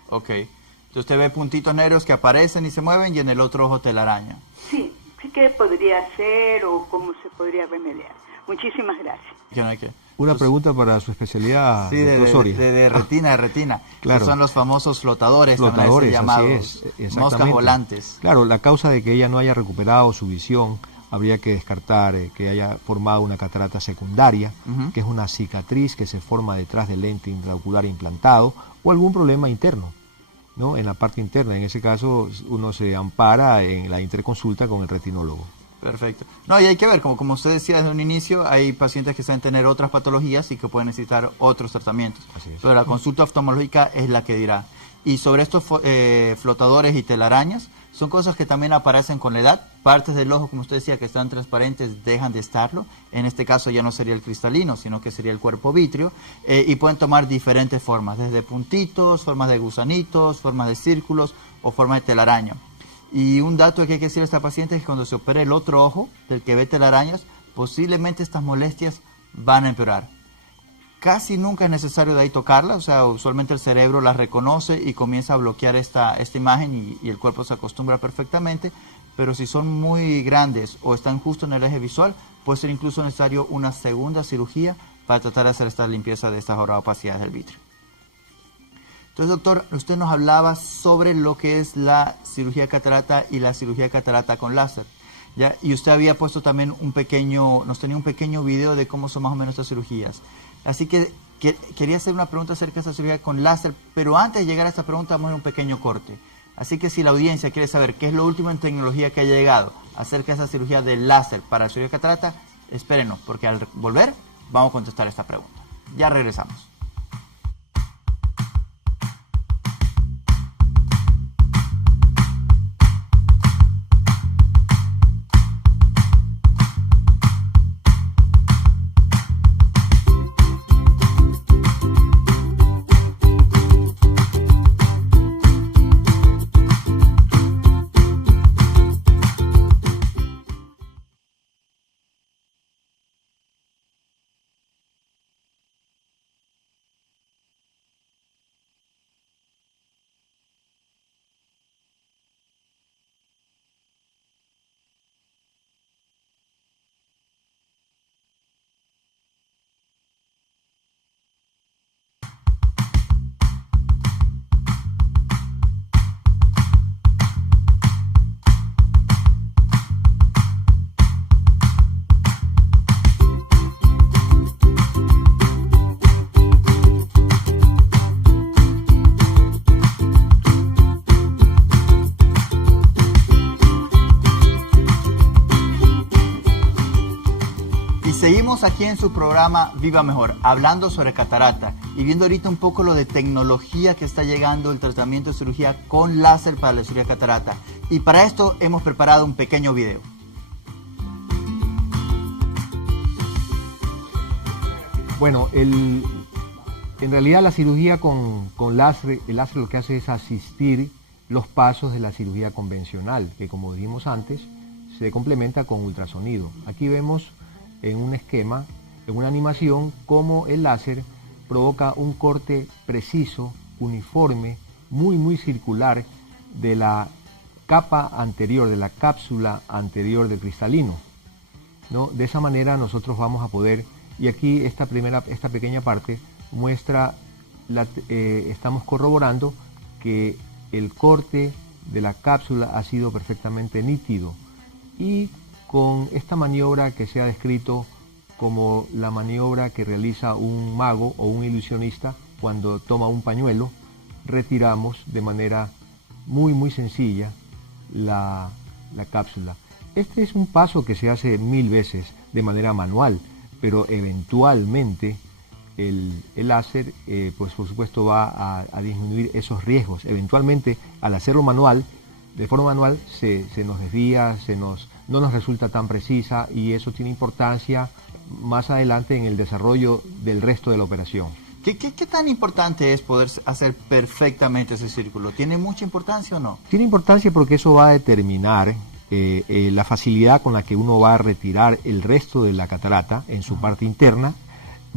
Ok. Entonces usted ve puntitos negros que aparecen y se mueven y en el otro ojo telaraña. Sí, sí que podría hacer o cómo se podría remediar. Muchísimas gracias. ¿Qué no hay que? Una pregunta para su especialidad, sí, doctor Soria. De retina. Claro. Que son los famosos flotadores llamados, así es, moscas volantes. Claro, la causa de que ella no haya recuperado su visión, habría que descartar que haya formado una catarata secundaria, que es una cicatriz que se forma detrás del lente intraocular implantado, o algún problema interno, ¿no? En la parte interna. En ese caso, uno se ampara en la interconsulta con el retinólogo. Perfecto. No, y hay que ver, como usted decía desde un inicio, hay pacientes que saben tener otras patologías y que pueden necesitar otros tratamientos. Así es. Pero la consulta oftalmológica es la que dirá. Y sobre estos flotadores y telarañas, son cosas que también aparecen con la edad. Partes del ojo, como usted decía, que están transparentes, dejan de estarlo. En este caso ya no sería el cristalino, sino que sería el cuerpo vítreo. Y pueden tomar diferentes formas, desde puntitos, formas de gusanitos, formas de círculos o formas de telaraña. Y un dato que hay que decir a esta paciente es que cuando se opere el otro ojo, del que ve telarañas, posiblemente estas molestias van a empeorar. Casi nunca es necesario de ahí tocarla, o sea, usualmente el cerebro la reconoce y comienza a bloquear esta imagen y el cuerpo se acostumbra perfectamente, pero si son muy grandes o están justo en el eje visual, puede ser incluso necesario una segunda cirugía para tratar de hacer esta limpieza de estas opacidades del vitrio. Entonces, doctor, usted nos hablaba sobre lo que es la cirugía de catarata y la cirugía de catarata con láser, ¿ya? Y usted había puesto también nos tenía un pequeño video de cómo son más o menos estas cirugías. Así que quería hacer una pregunta acerca de esa cirugía con láser, pero antes de llegar a esta pregunta vamos a ir a un pequeño corte. Así que si la audiencia quiere saber qué es lo último en tecnología que ha llegado acerca de esa cirugía de láser para la cirugía de catarata, espérenos, porque al volver vamos a contestar esta pregunta. Ya regresamos. Seguimos aquí en su programa Viva Mejor, hablando sobre catarata y viendo ahorita un poco lo de tecnología que está llegando, el tratamiento de cirugía con láser para la cirugía de catarata. Y para esto hemos preparado un pequeño video. Bueno, en realidad la cirugía con láser, el láser lo que hace es asistir los pasos de la cirugía convencional, que como dijimos antes, se complementa con ultrasonido. Aquí vemos en un esquema, en una animación, cómo el láser provoca un corte preciso, uniforme, muy circular de la capa anterior, de la cápsula anterior del cristalino, ¿no? De esa manera nosotros vamos a poder, y aquí esta pequeña parte muestra, estamos corroborando que el corte de la cápsula ha sido perfectamente nítido, y con esta maniobra que se ha descrito como la maniobra que realiza un mago o un ilusionista cuando toma un pañuelo, retiramos de manera muy sencilla la cápsula. Este es un paso que se hace 1000 veces de manera manual, pero eventualmente el láser, pues por supuesto va a disminuir esos riesgos. Eventualmente, al hacerlo manual, de forma manual, se nos desvía, no nos resulta tan precisa, y eso tiene importancia más adelante en el desarrollo del resto de la operación. ¿Qué tan importante es poder hacer perfectamente ese círculo? ¿Tiene mucha importancia o no? Tiene importancia porque eso va a determinar la facilidad con la que uno va a retirar el resto de la catarata en su parte interna,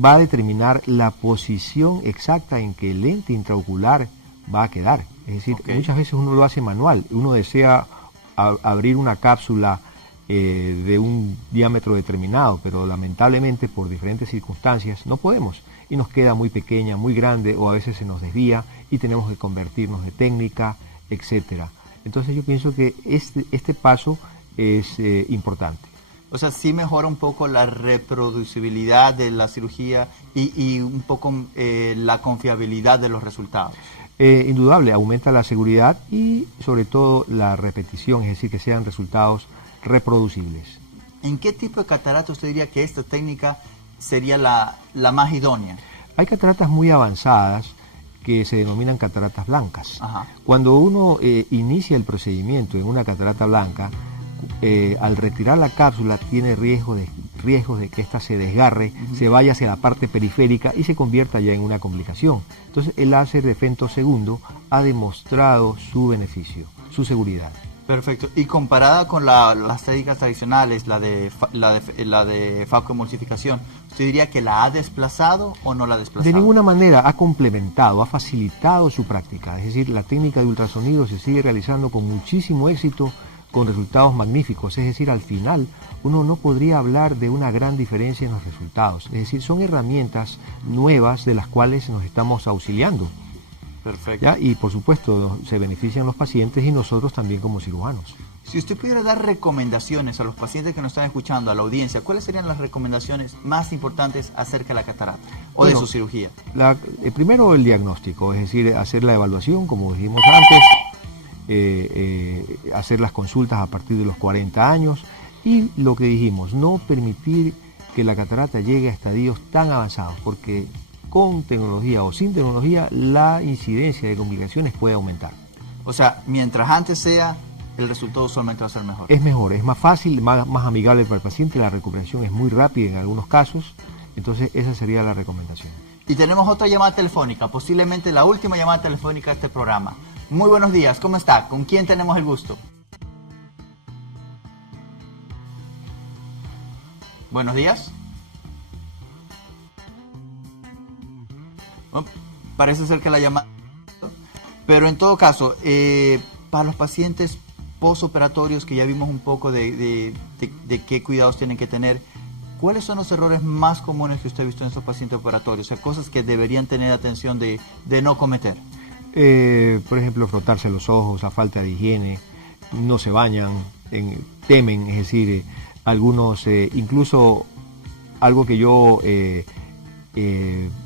va a determinar la posición exacta en que el lente intraocular va a quedar. Es decir, muchas veces uno lo hace manual, uno desea abrir una cápsula de un diámetro determinado, pero lamentablemente por diferentes circunstancias no podemos, y nos queda muy pequeña, muy grande, o a veces se nos desvía y tenemos que convertirnos de técnica, etcétera. Entonces yo pienso que este paso es importante. O sea, sí mejora un poco la reproducibilidad de la cirugía y un poco la confiabilidad de los resultados. Indudable, aumenta la seguridad y sobre todo la repetición, es decir, que sean resultados reproducibles. ¿En qué tipo de catarata usted diría que esta técnica sería la más idónea? Hay cataratas muy avanzadas que se denominan cataratas blancas. Ajá. Cuando uno inicia el procedimiento en una catarata blanca, al retirar la cápsula tiene riesgos de que ésta se desgarre, se vaya hacia la parte periférica y se convierta ya en una complicación. Entonces el láser de femtosegundo ha demostrado su beneficio, su seguridad. Perfecto. Y comparada con las técnicas tradicionales, la de focoemulsificación, ¿usted diría que la ha desplazado o no la ha desplazado? De ninguna manera, ha complementado, ha facilitado su práctica. Es decir, la técnica de ultrasonido se sigue realizando con muchísimo éxito, con resultados magníficos. Es decir, al final uno no podría hablar de una gran diferencia en los resultados. Es decir, son herramientas nuevas de las cuales nos estamos auxiliando. Perfecto. ¿Ya? Y por supuesto se benefician los pacientes y nosotros también como cirujanos. Si usted pudiera dar recomendaciones a los pacientes que nos están escuchando, a la audiencia, ¿cuáles serían las recomendaciones más importantes acerca de la catarata o de su cirugía? Primero el diagnóstico, es decir, hacer la evaluación, como dijimos antes, hacer las consultas a partir de los 40 años y lo que dijimos, no permitir que la catarata llegue a estadios tan avanzados, porque con tecnología o sin tecnología la incidencia de complicaciones puede aumentar. O sea, mientras antes sea, el resultado usualmente va a ser mejor. Es mejor, es más fácil, más amigable para el paciente, la recuperación es muy rápida en algunos casos, entonces esa sería la recomendación. Y tenemos otra llamada telefónica, posiblemente la última llamada telefónica de este programa. Muy buenos días, ¿cómo está? ¿Con quién tenemos el gusto? Buenos días. Parece ser que la llamada... Pero en todo caso, para los pacientes posoperatorios, que ya vimos un poco de qué cuidados tienen que tener, ¿cuáles son los errores más comunes que usted ha visto en esos pacientes operatorios? O sea, cosas que deberían tener atención de no cometer. Por ejemplo, frotarse los ojos, la falta de higiene, no se bañan, temen, es decir, algunos, incluso algo que yo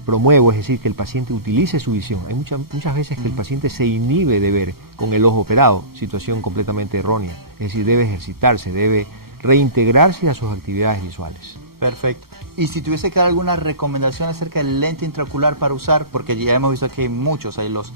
promuevo, es decir, que el paciente utilice su visión. Hay muchas veces que el paciente se inhibe de ver con el ojo operado, situación completamente errónea. Es decir, debe ejercitarse, debe reintegrarse a sus actividades visuales. Perfecto. Y si tuviese que dar alguna recomendación acerca del lente intraocular para usar, porque ya hemos visto que hay muchos, hay los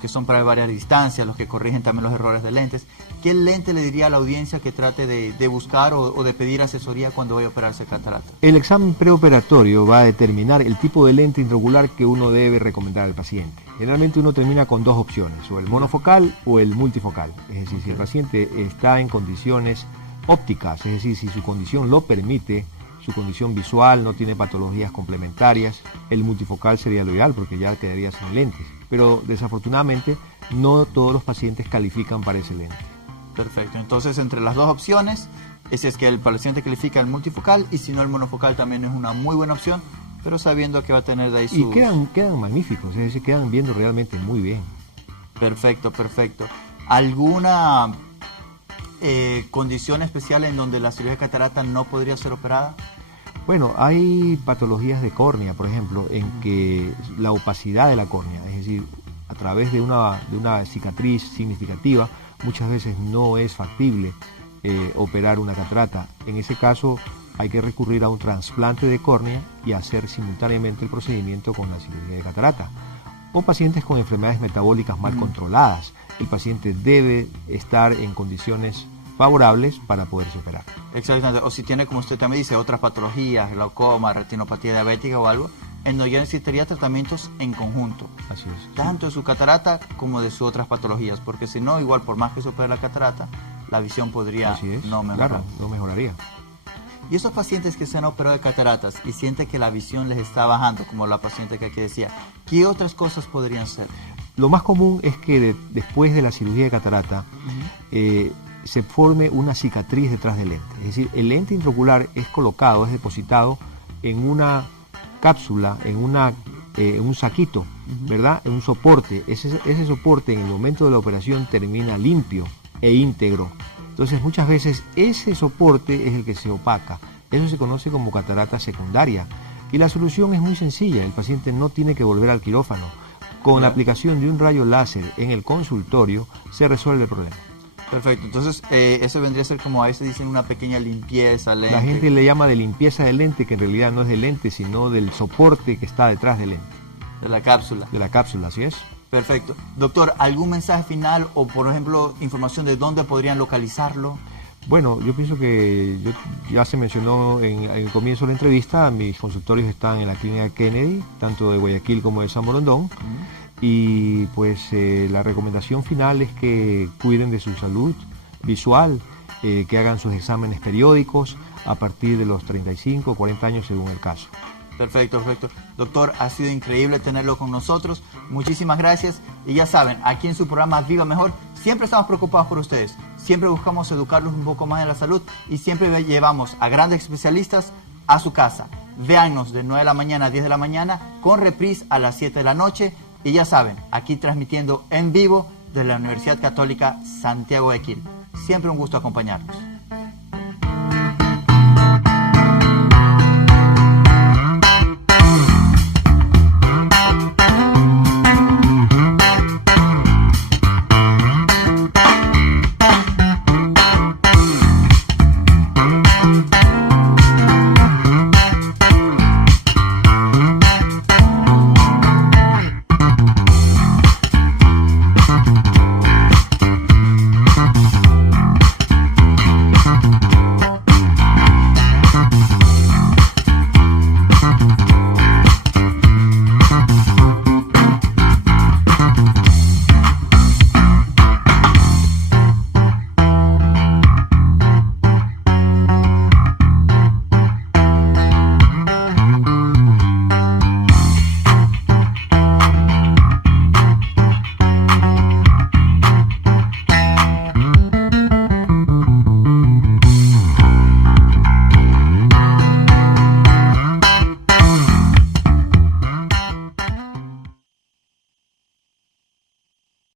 que son para varias distancias, los que corrigen también los errores de lentes, ¿qué lente le diría a la audiencia que trate de buscar o de pedir asesoría cuando vaya a operarse catarata? El examen preoperatorio va a determinar el tipo de lente intraocular que uno debe recomendar al paciente. Generalmente uno termina con dos opciones, o el monofocal o el multifocal. Es decir, si el paciente está en condiciones ópticas, es decir, si su condición lo permite, su condición visual, no tiene patologías complementarias, el multifocal sería lo ideal porque ya quedaría sin lentes. Pero desafortunadamente no todos los pacientes califican para ese lente. Perfecto, entonces entre las dos opciones, ese es que el paciente califica el multifocal y si no el monofocal también es una muy buena opción, pero sabiendo que va a tener de ahí sus... Y quedan magníficos, es decir, quedan viendo realmente muy bien. Perfecto, perfecto. ¿Alguna condición especial en donde la cirugía de catarata no podría ser operada? Bueno, hay patologías de córnea, por ejemplo, en que la opacidad de la córnea, es decir, a través de una cicatriz significativa, muchas veces no es factible operar una catarata. En ese caso hay que recurrir a un trasplante de córnea y hacer simultáneamente el procedimiento con la cirugía de catarata. O pacientes con enfermedades metabólicas mal controladas. El paciente debe estar en condiciones favorables para poderse operar. Exactamente, o si tiene, como usted también dice, otras patologías, glaucoma, retinopatía diabética o algo, en donde ya necesitaría tratamientos en conjunto. Así es. Tanto de su catarata como de sus otras patologías, porque si no, igual por más que se opere la catarata, la visión podría no mejorar. Claro, no mejoraría. Y esos pacientes que se han operado de cataratas y sienten que la visión les está bajando, como la paciente que aquí decía, ¿qué otras cosas podrían ser? Lo más común es que después de la cirugía de catarata, se forme una cicatriz detrás del lente. Es decir, el lente intraocular es colocado, es depositado en una cápsula, en un saquito, ¿verdad? En un soporte. Ese soporte en el momento de la operación termina limpio e íntegro. Entonces muchas veces ese soporte es el que se opaca. Eso se conoce como catarata secundaria. Y la solución es muy sencilla. El paciente no tiene que volver al quirófano. Con la aplicación de un rayo láser en el consultorio se resuelve el problema. Perfecto, entonces eso vendría a ser como a veces dicen una pequeña limpieza al lente. La gente le llama de limpieza del lente, que en realidad no es del lente, sino del soporte que está detrás del lente. De la cápsula. De la cápsula, así es. Perfecto. Doctor, ¿algún mensaje final o, por ejemplo, información de dónde podrían localizarlo? Bueno, yo pienso que ya se mencionó en el comienzo de la entrevista, mis consultorios están en la clínica Kennedy, tanto de Guayaquil como de San Borondón. Y pues la recomendación final es que cuiden de su salud visual, que hagan sus exámenes periódicos a partir de los 35 o 40 años según el caso. Perfecto, perfecto. Doctor, ha sido increíble tenerlo con nosotros. Muchísimas gracias. Y ya saben, aquí en su programa Viva Mejor, siempre estamos preocupados por ustedes. Siempre buscamos educarlos un poco más en la salud y siempre llevamos a grandes especialistas a su casa. Véannos de 9 de la mañana a 10 de la mañana, con reprise a las 7 de la noche. Y ya saben, aquí transmitiendo en vivo de la Universidad Católica Santiago de Guayaquil. Siempre un gusto acompañarlos.